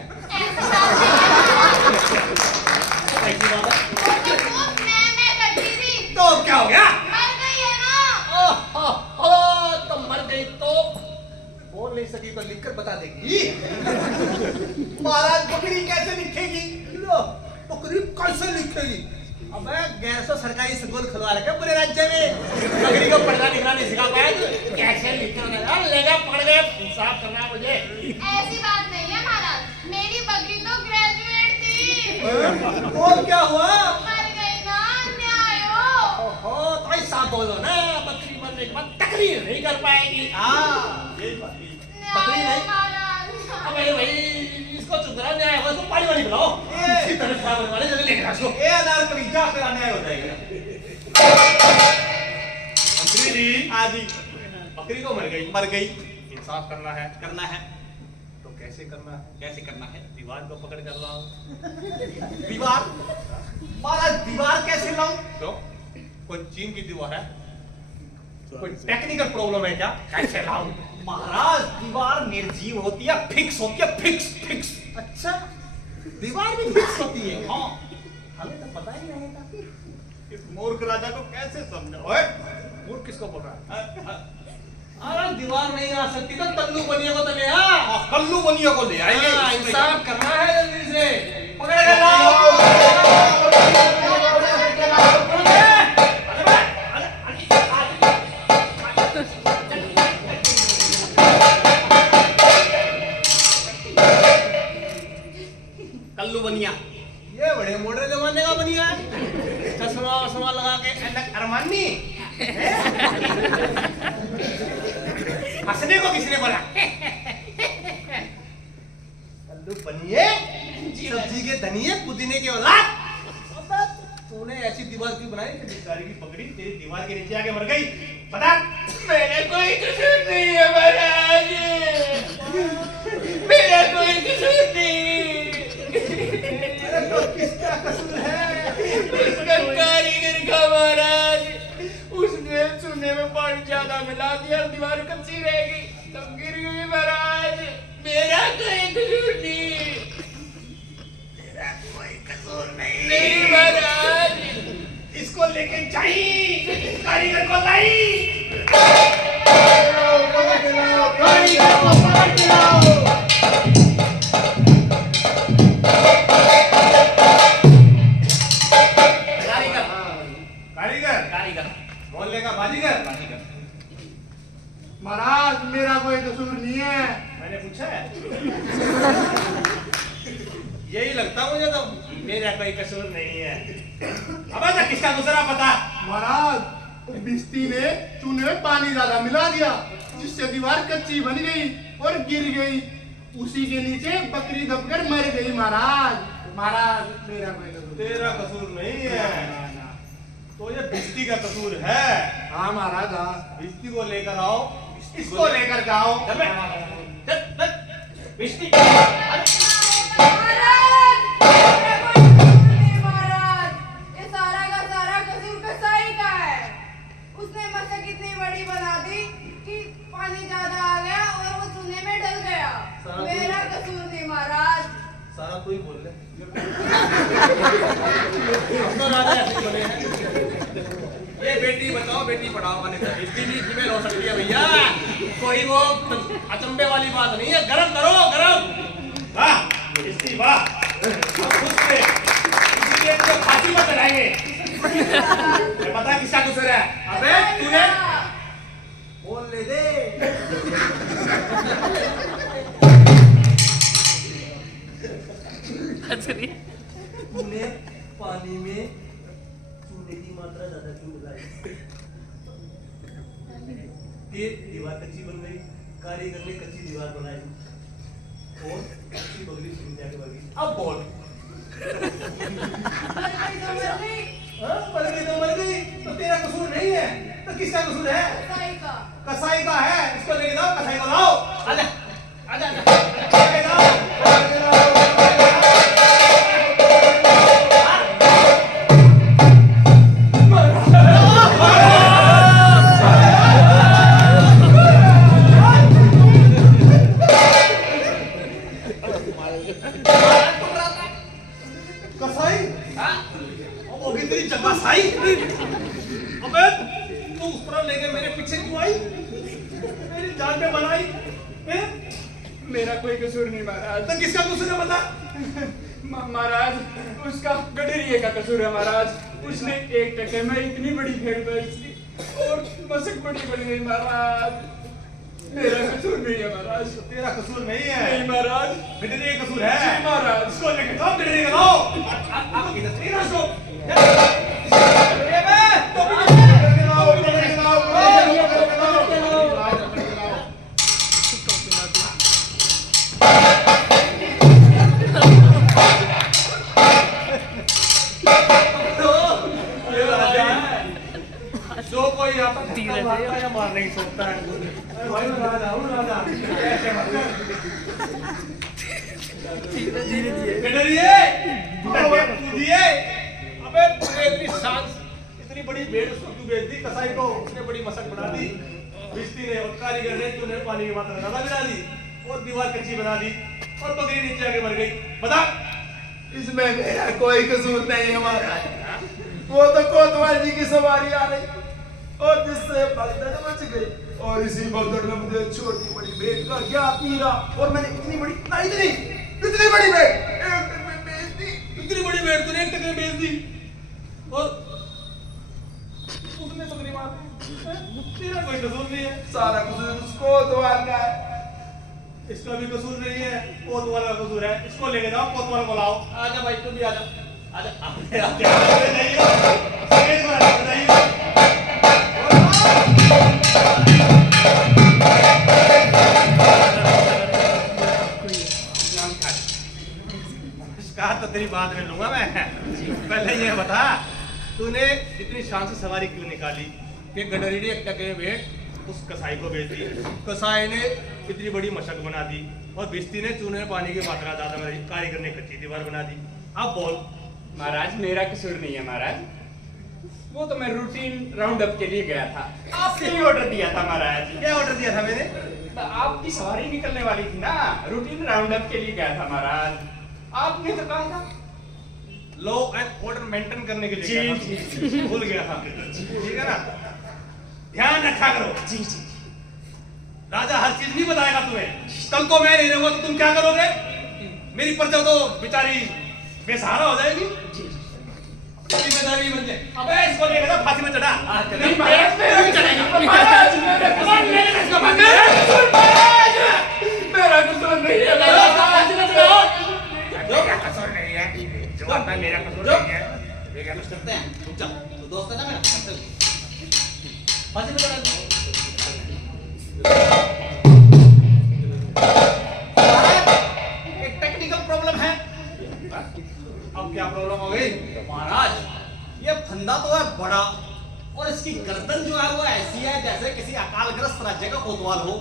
ऐसी बात है। वो तो खूब मैं करती थी, तो क्या हो गया? मर गई है ना। तो मर गई तो बोल नहीं सकी तो लिखकर बता देगी। महाराज, बकरी कैसे लिखेगी? लो, बकरी कैसे लिखेगी? अबे गैर सो सरकारी स्कूल खुलवा रखे पूरे राज्य में, बकरी को पढ़ना लिखना नहीं सिखा पाया तू? कैसे लिखना है? लेगा पढ़ गए, इंसाफ करना है मुझे। ऐसी बात नहीं है महाराज, मेरी बकरी तो ग्रेजुएट थी। और क्या हुआ? मर गई ना, न्याय हो। ओहो, तो ऐसा बोलो ना, बकरी मरने के बाद तकरीर नहीं कर पाएगी। हाँ, यही बात है। बकरी न्याय नहीं? हो महाराज। अबे भाई, इसको चुप करा, न्याय होगा तो पानी वाली बुलाओ। इसी तरह खराब होने वाले जल्दी लेकर आ इसको। ये अनार कभी जा कर अन्याय हो जाएगा। मंत्री जी, हाँ जी, बकरी तो मर गई। मर गई। इंसाफ करना है करना है। तो कैसे करना है? कैसे करना है? दीवार को पकड़ कर लाओ। दीवार? महाराज, दीवार कैसे लाऊं? तो कोई चीन की दीवार है? कोई टेक्निकल प्रॉब्लम है क्या? कैसे लाऊं? महाराज, दीवार निर्जीव होती है, फिक्स होती है, फिक्स फिक्स। अच्छा, दीवार भी फिक्स होती है? हाँ, हमें तो पता ही नहीं था। इस मूर्ख राजा को कैसे समझाओ? मूर्ख किसको बोल रहा है? अरे दीवार नहीं आ सकती तो तल्लू बनिए को तो ले आ। कल्लू बनिया को ले आएंगे। हाँ, इंसाफ करना है जल्दी से। पकड़ के लाओ। कल्लू बनिया। ये बड़े मॉडर्न जमाने का बनिया है, चश्मा वश्मा लगा के ऐनक अरमानी। हंसने को किसने बोला? कल्लू बनिए, सब्जी के धनिये, पुदीने के औलाद। अबे, तूने ऐसी दीवार क्यों बनाई कि बेचारी की पकड़ी तेरी दीवार के नीचे आके मर गई? बता। मैंने कोई कसूर नहीं है महाराज, मेरा कोई कसूर नहीं। अरे तो किसका कसूर है? उसका कारीगर का महाराज, उसने चूने में पानी ज्यादा मिला दिया, दीवार कच्ची रहेगी तब गिर गई महाराज। मेरा कोई कसूर नहीं, तेरा कोई कसूर नहीं। नहीं महाराज। इसको लेके जाइए, कारीगर को लाई। कारीगर को पकड़ के लाओ। कारीगर, कारीगर, मोहल्ले का बाजीगर। महाराज, मेरा कोई कसूर नहीं है। मैंने पूछा है। मेरा कोई कसूर नहीं है। अब तो किसका गुजरा पता? महाराज बिस्ती ने चूने में पानी ज्यादा मिला दिया, जिससे दीवार कच्ची बन गई और गिर गई। उसी के नीचे बकरी दबकर मर गई महाराज। महाराज मेरा कोई कसूर तेरा कसूर नहीं है, तो ये भिस्ती का कसूर है। हाँ महाराज हाँ। भिस्ती को लेकर आओ, इसको लेकर जाओ। भिस्ती महाराज, ये सारा का सारा कसूर कसाई का है। उसने मशक इतनी बड़ी बना दी कि पानी ज्यादा आ गया और वो चूने में डल गया। मेरा कसूर नहीं महाराज। सारा तू ही बोल ले। तो राजा ऐसे बने हैं। ये बेटी बचाओ बेटी पढ़ाओ वाले का भिस्ती भी फीमेल हो सकती है भैया, कोई वो अचंभे वाली बात नहीं है। गरम करो गरम। वाह भिस्ती वाह, इसलिए तो फांसी पर चढ़ाएंगे। पता किसका कसूर है? अबे तूने बोल ले दे। तूने पानी में चूने की मात्रा ज्यादा क्यों मिलाई? ये दीवार कच्ची बन गई, कारीगर ने कच्ची दीवार बनाई और कच्ची बगली सुनते आगे बढ़ी। अब बोल। मर गई तो मर गई, तो तेरा कसूर नहीं है, तो किसका कसूर है? कसाई का। कसाई का है। इसको लेके जाओ, कसाई को लाओ। आजा आजा आजा लेके जाओ। कसाई? वो भी तेरी जगह साई। अबे तू उस तरह लेके मेरे पीछे क्यों आई? मेरी जान पे बनाई। मेरा कोई कसूर नहीं महाराज। तो किसका कसूर है बता? महाराज उसका गडरिये का कसूर है महाराज। उसने एक टके में इतनी बड़ी भेड़ बेच दी और मशक बड़ी बन गई महाराज। मेरा कसूर नहीं है महाराज। तेरा कसूर नहीं है। नहीं महाराज। गडरिये का कसूर है। जी महाराज। इसको लेके जाओ, गडरिये को लाओ। आप किधर से ना सो? गडरिये बे तो भी लाओ, गडरिये को लाओ, गडरिये को लाओ। जो कोई आपका या मार नहीं सकता है। अरे भाई मैं राजा हूँ, राजा ऐसे मत धीरे गडरिये कूदिए। अबे तूने इतनी सांस इतनी बड़ी भेड़ उसको क्यों बेच दी? कसाई को उसने बड़ी मशक बना दी, भिस्ती ने और कारीगर ने तूने पानी की मात्रा ज्यादा मिला दी और दीवार कच्ची बना दी और बकरी नीचे आके मर गई। बता। इसमें मेरा कोई कसूर नहीं है महाराज। वो तो कोतवाल जी की सवारी आ रही और जिससे भगदड़ मच गई और इसी भगदड़ में मुझे छोटी बड़ी भेड़ का क्या पीरा और मैंने इतनी बड़ी इतनी बड़ी भेड़ एक टक में बेच दी। इतनी बड़ी भेड़ तूने एक टक में बेच दी और उसने बकरी मार दी। तेरा कोई कसूर नहीं है। सारा कसूर उस कोतवाल का है। इसका भी कसूर नहीं है, कोतवाल का कसूर है। इसको लेके जाओ, कोतवाल को लाओ। आजा भाई तू भी आजा। आजा तो तेरी बात में लूंगा मैं। पहले ये बता, तूने इतनी शान से सवारी क्यों निकाली कि गडरी ने एक टके में भेड़ उस कसाई को बेच दी, कसाई ने इतनी बड़ी मशक बना दी और भिस्ती ने चूने में पानी की मात्रा ज्यादा बनाई, कारीगर ने कच्ची दीवार बना दी। अब बोल। महाराज मेरा कसूर नहीं है महाराज। वो तो मैं रूटीन राउंड अप के लिए गया था। आपने ही ऑर्डर दिया था महाराज। क्या ऑर्डर दिया था मैंने? तो आपकी सवारी निकलने वाली थी ना, रूटीन राउंड अप के लिए गया था महाराज। आपने तो कहा था लॉ एंड ऑर्डर मेंटेन करने के लिए गया था। भूल गया था। ठीक है ना, ध्यान रखा करो। जी जी। राजा हर चीज नहीं बताएगा तुम्हें। कल को मैं नहीं रहूंगा तो तुम क्या करोगे? मेरी प्रजा तो बेचारी बेसहारा हो जाएगी। जिम्मेदारी बन जाए। अबे इसको लेकर ना फांसी में चढ़ा। नहीं महाराज, मेरा भी चढ़ेगा। महाराज मेरा कसूर नहीं है। मेरा कसूर नहीं है। जो कसूर नहीं है, जो खाता है, मेरा कसूर जो नहीं है। ये क्या कुछ करते हैं, रुक जा, तू दोस्त है ना मेरा, फांसी पे चढ़ा दो। एक टेक्निकल प्रॉब्लम है। अब क्या प्रॉब्लम हो गई? महाराज, ये फंदा तो है बड़ा और इसकी गर्दन जो है वो ऐसी है जैसे किसी अकालग्रस्त राज्य का कोतवाल हो।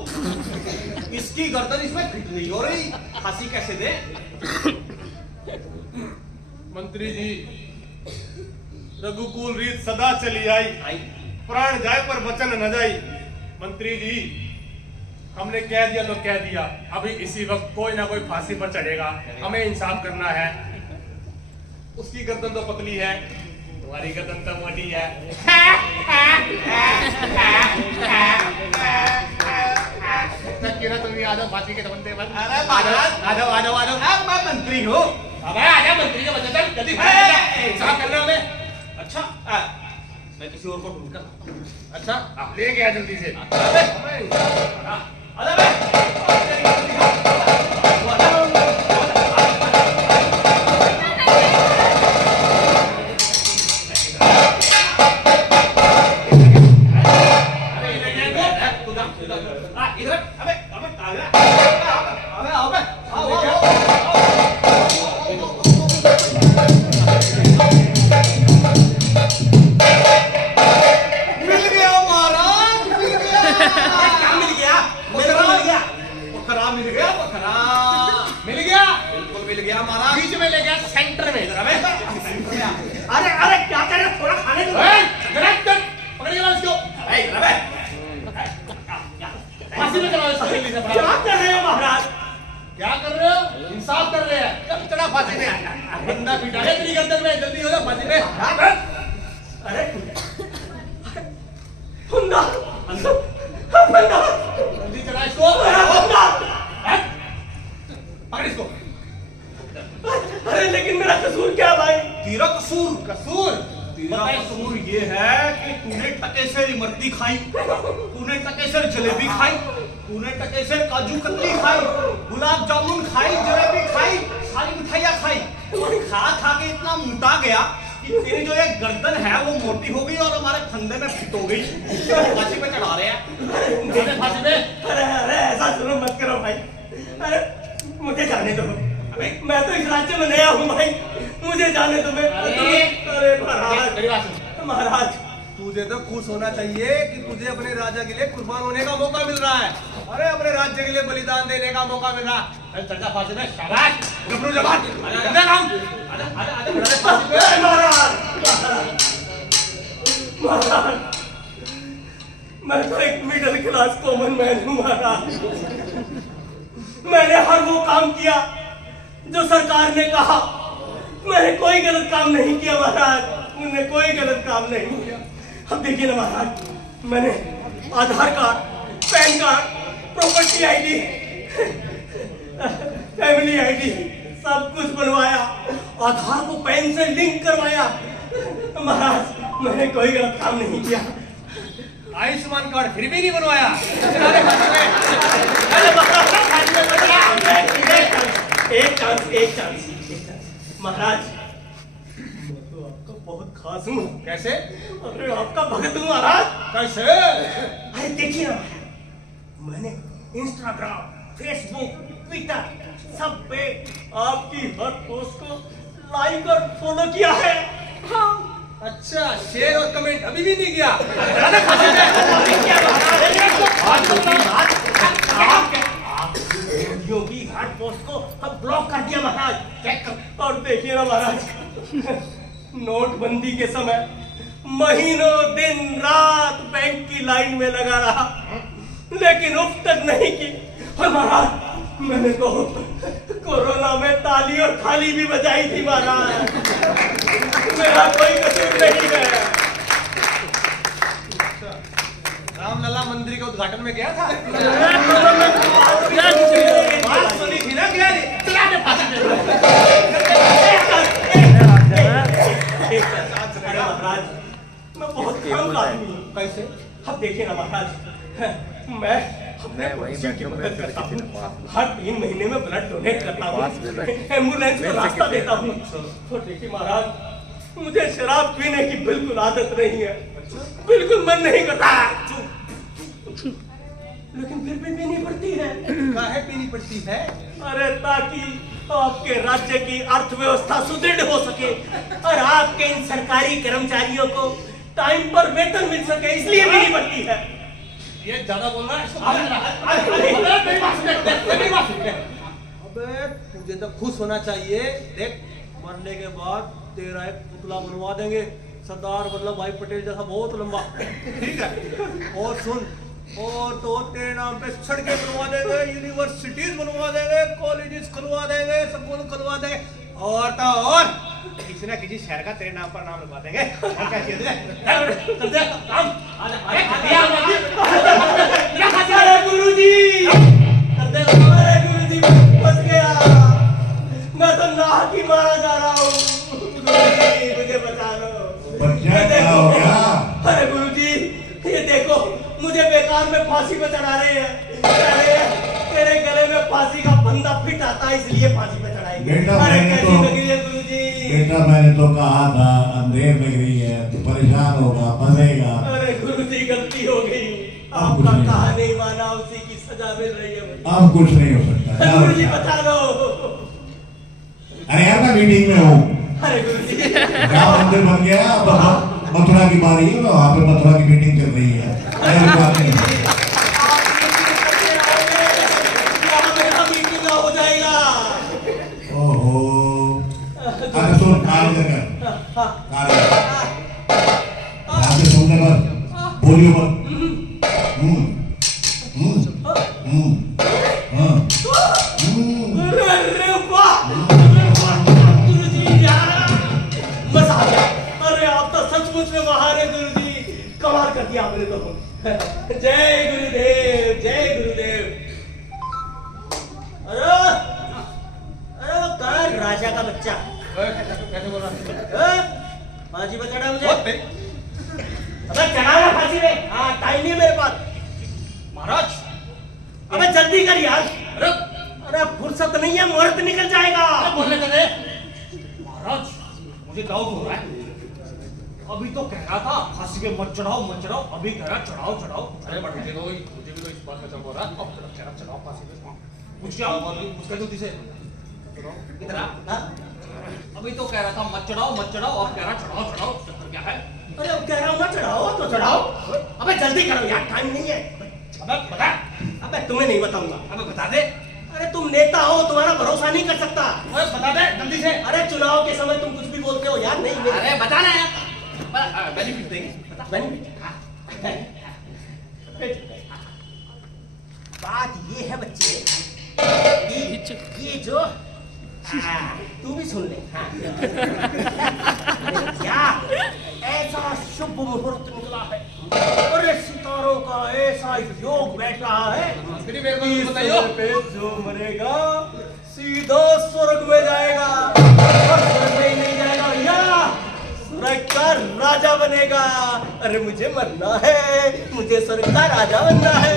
इसकी गर्दन इसमें फिट नहीं हो रही, फांसी कैसे दे? मंत्री जी, रघुकुल रीत सदा चली आई, प्राण जाए पर वचन न जाई। मंत्री जी, हमने कह दिया तो कह दिया, अभी इसी वक्त कोई ना कोई फांसी पर चढ़ेगा, हमें इंसाफ करना है। उसकी गर्दन तो पतली है, तुम्हारी गर्दन तो मोटी है। क्यों ना तुम भी आ जाओ फांसी के बंदे पर। अरे महाराज, आ जाओ आ जाओ आ जाओ। अब मैं मंत्री हूँ। अबे आ जा, मंत्री के बच्चे, चल जल्दी इंसाफ करना हमें। अच्छा, मैं किसी और को ढूंढ कर अच्छा ले गया जल्दी से। बीच में ले गया, सेंटर में। अरे अरे क्या कर रहे हो, थोड़ा खाने दो। पकड़ के लाओ इसको। फांसी में चलाओ इसको जल्दी से। क्या कर रहे हो महाराज? क्या कर रहे हो? इंसाफ कर रहे हैं। कब चढ़ा फांसी में? बंदा पीटा है तेरी गर्दन में, जल्दी हो जा फांसी में। अरे फंदा फंदा, जल्दी चढ़ा इसको। फंदा। पकड़ इसको। अरे लेकिन मेरा कसूर क्या भाई? तेरा कसूर, कसूर तेरा कसूर ये है कि तूने टकेसर इमरती खाई, तूने टकेसर जलेबी खाई, तूने टकेसर काजू कतली खाई, गुलाब जामुन खाई, जलेबी खाई, सारी मिठाइयाँ खाई। खा खा के इतना मोटा गया कि तेरी जो ये गर्दन है वो मोटी हो गई और हमारे फंदे में फिट हो गई। फांसी पे चढ़ा रहे हैं। फांसी पे। अरे अरे ऐसा जुल्म मत करो भाई। अरे मुझे जाने दो, मैं तो इस राज्य में नया हूँ भाई, मुझे जाने दो। अरे महाराज, महाराज तुझे तो खुश होना चाहिए कि तुझे अपने राजा के लिए कुर्बान होने का मौका मिल रहा है। अरे अपने राज्य के लिए बलिदान देने का मौका मिल रहा है। चल जा फांसी में। शाबाश गबरू जवान। महाराज, महाराज मैं तो एक मिडिल क्लास कॉमन मैन हूँ महाराज। मैंने हर वो काम किया जो सरकार ने कहा। मैंने कोई गलत काम नहीं किया महाराज, मैंने कोई गलत काम नहीं किया। अब देखिए ना महाराज, मैंने Aadhaar card, PAN card, property ID, family ID सब कुछ बनवाया, आधार को पैन से लिंक करवाया। महाराज मैंने कोई गलत काम नहीं किया। आयुष्मान कार्ड फिर भी नहीं बनवाया। एक चांस महाराज, मैं तो आपका बहुत खास हूँ। कैसे? अरे आपका भगत हूँ महाराज। कैसे? अरे देखिए ना, मैंने इंस्टाग्राम, फेसबुक, ट्विटर सब पे आपकी हर पोस्ट को लाइक और फॉलो किया है। हाँ। अच्छा, शेयर और कमेंट अभी भी नहीं किया। योगी घाट पोस्ट को हम ब्लॉक कर दिया महाराज। चेक कर। और देखिए ना महाराज, नोटबंदी के समय महीनों दिन रात बैंक की लाइन में लगा रहा, लेकिन उफ तक नहीं की। और महाराज मैंने तो कोरोना में ताली और थाली भी बजाई थी महाराज। मेरा कोई कसूर नहीं है। रामलला मंदिर के उद्घाटन में गया था। बात सुनी थी ना क्या? महाराज मैं बहुत काम आदमी हूँ। कैसे? अब देखिए ना महाराज, मैं मैं पड़ोसियों की मदद करता हूँ, हर 3 महीने में ब्लड डोनेट करता हूँ, एम्बुलेंस को रास्ता देता हूँ। तो देखिए महाराज, मुझे शराब पीने की बिल्कुल आदत नहीं है, बिल्कुल मन नहीं करता, लेकिन फिर भी पीनी पड़ती है। काहे पीनी पड़ती है? अरे ताकि आपके राज्य की अर्थव्यवस्था सुदृढ़ हो सके और आपके इन सरकारी कर्मचारियों को टाइम पर वेतन मिल सके, इसलिए पीनी पड़ती है। ये ज्यादा बोल रहा है इसको। अबे तुझे तो खुश होना चाहिए। देख, मरने के बाद तेरा एक पुतला बनवा देंगे, सरदार वल्लभ भाई पटेल जैसा, बहुत लंबा, ठीक है? और सुन, और तो तेरे नाम पे सड़कें बनवा देंगे, यूनिवर्सिटीज बनवा देंगे, कॉलेजेस खुलवा देंगे, स्कूल खुलवा देंगे, और तो और किसी ना किसी शहर का तेरे नाम पर नाम लगवा देंगे। और क्या चाहिए तुझे? अरे गुरुजी, फंस गया, मैं तो नाक ही मारा जा रहा हूँ। गुरुजी मुझे बचा लो। क्या हो गया? अरे गुरुजी, ये देखो, मुझे बेकार में फांसी पे चढ़ा रहे हैं। तेरे गले में फांसी का फंदा फिट आता है, इसलिए फांसी पे चढ़ाएंगे। बेटा, अरे मैंने कैसी तो लग रही है गुरुजी? बेटा, मैंने तो कहा था अंधेर लग रही है, तो परेशान होगा, फंसेगा। अरे गुरुजी, गलती हो गई, अब आपका कुछ नहीं। कहा नहीं माना, उसी की सजा मिल रही है। अब कुछ नहीं हो सकता। गुरुजी बचा लो। अरे यार, मैं मीटिंग में हूँ। अरे गुरुजी, राम मंदिर बन गया, मथुरा की बारी है, वहाँ पे मथुरा की मीटिंग चल रही है। हो जाएगा। ओहो, अरे सुन, कार्य कर, कार्य सुनने पर बोलियो मत। अरे वाह, गुरुजी यार, मजा आ गया। अरे आप तो सचमुच में महान है गुरुजी, कमाल कर दिया आपने तो। जय गुरुदेव, जय गुरुदेव। अरे वो कहाँ राजा का बच्चा? कैसे बोल रहा है? फांसी पे चढ़ा मुझे। अबे चढ़ा ना फांसी पे। हाँ, टाइम नहीं है मेरे पास। महाराज, अबे जल्दी कर यार। अरे अरे फुर्सत नहीं है, मुहूर्त निकल जाएगा। बोलने दे महाराज, मुझे डाउट हो रहा है। अभी तो कह रहा था फांसी पे मत चढ़ाओ मत चढ़ाओ, अभी कह रहा चढ़ाओ चढ़ाओ। अरे बट मुझे भी तो इस बात में चल रहा है। अब चढ़ाओ फांसी पे। कुछ क्या उसका जल्दी से इधर आ। अभी तो कह रहा था मत चढ़ाओ मत चढ़ाओ, अब कह रहा चढ़ाओ चढ़ाओ। क्या है? अरे अब कह रहा हूँ ना चढ़ाओ तो चढ़ाओ। अबे जल्दी करो यार, टाइम नहीं है। अबे बता। अबे तुम्हें नहीं बताऊंगा। अबे बता दे। अरे तुम नेता हो, तुम्हारा भरोसा नहीं कर सकता। अरे बता दे जल्दी से। अरे चुनाव के समय तुम कुछ भी बोलते हो यार। नहीं अरे बता ना यार, बेनिफिट देंगे। बात ये है बच्चे, ये जो तू भी सुन ले। क्या ऐसा शुभ मुहूर्त निकला है, अरे सितारों का ऐसा योग बैठ रहा है, जो मरेगा सीधा स्वर्ग में जाएगा, और स्वर्ग में ही नहीं जाएगा भैया, स्वर्ग का राजा बनेगा। अरे मुझे मरना है, मुझे स्वर्ग का राजा बनना है।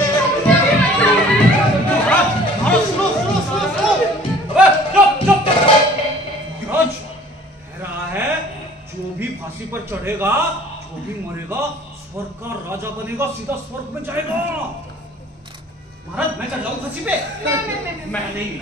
रहा है जो भी फांसी पर चढ़ेगा, जो भी मरेगा, स्वर्ग का राजा बनेगा, सीधा स्वर्ग में जाएगा। महाराज मैं चढ़ जाऊं फांसी पे? मैं नहीं।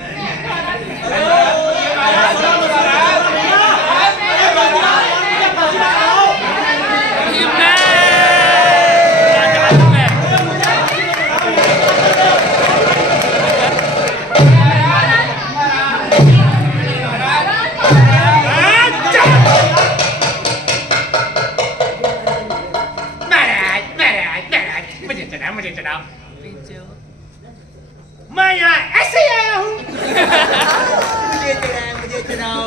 मुझे चढ़ाओ। मैं यहाँ ऐसे ही आया हूँ। मुझे चढ़ाओ।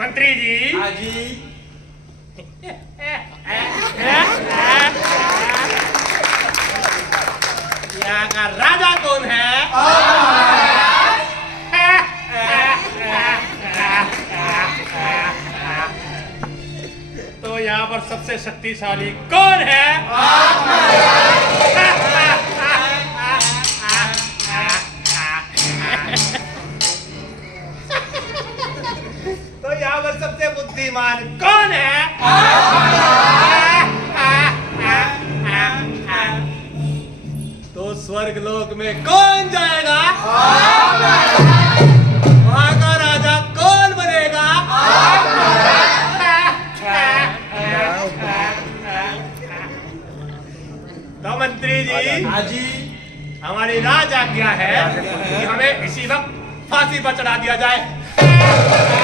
मंत्री जी। हाँ जी। यहाँ का राजा कौन है? तो यहाँ पर सबसे शक्तिशाली कौन है? बुद्धिमान कौन है? तो स्वर्ग लोक में कौन जाएगा? वहां का राजा कौन बनेगा? तो मंत्री जी, हाँ जी, हमारी राज आज्ञा है कि हमें इसी वक्त फांसी पर चढ़ा दिया जाए।